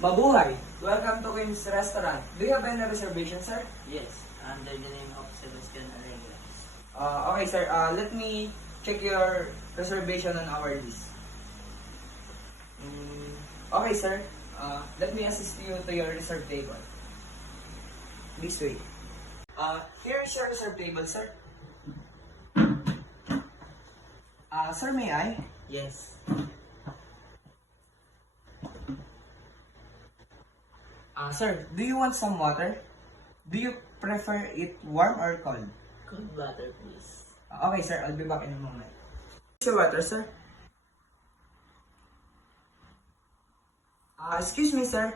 Mabuhay! Welcome to Queen's Restaurant. Do you have any reservation, sir? Yes, under the name of Sebastian Arenas. Okay, sir. Let me check your reservation on our list. Okay, sir. Let me assist you to your reserved table. This way. Here is your reserved table, sir. Sir, may I? Yes. Sir, do you want some water? Do you prefer it warm or cold? Cold butter, please. Okay, sir. I'll be back in a moment. Your water, sir. Excuse me, sir.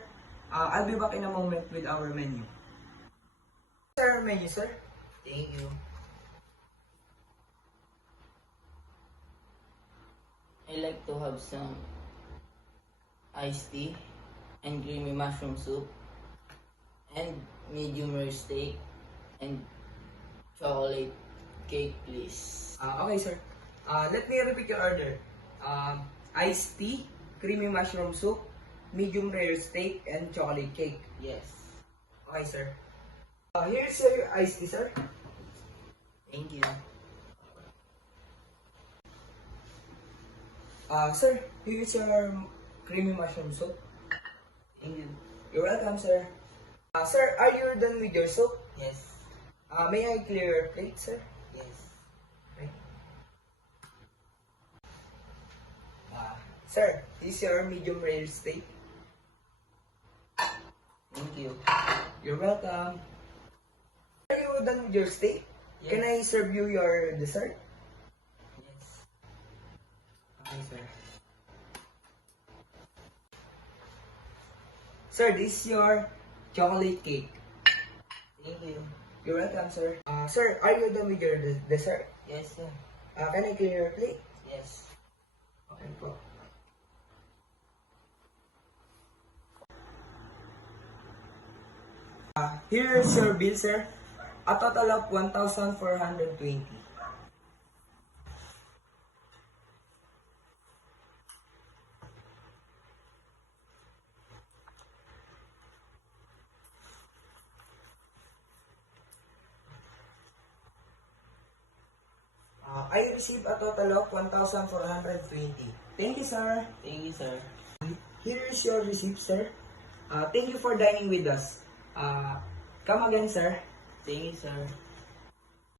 I'll be back in a moment with our menu. Sir, menu, sir. Thank you. I like to have some iced tea and creamy mushroom soup and medium rare steak and chocolate cake, please. Okay, sir. Let me repeat your order. Iced tea, creamy mushroom soup, medium rare steak, and chocolate cake. Yes. Okay, sir. Here's your iced tea, sir. Thank you. Sir, here's your creamy mushroom soup. Thank you. You're welcome, sir. Sir, are you done with your soup? Yes. May I clear your plate, sir? Yes. Okay. Sir, this is your medium rare steak. Thank you. You're welcome. Are you done with your steak? Yes. Can I serve you your dessert? Yes. Okay, sir. Sir, this is your chocolate cake. Thank you. You're welcome, sir. Sir, are you done with your dessert? Yes, sir. Can I clear your plate? Yes. Okay po. Here's your bill, sir. A total of 1,420. I received a total of 1,420. Thank you, sir. Thank you, sir. Here is your receipt, sir. Thank you for dining with us. Come again, sir. Thank you, sir.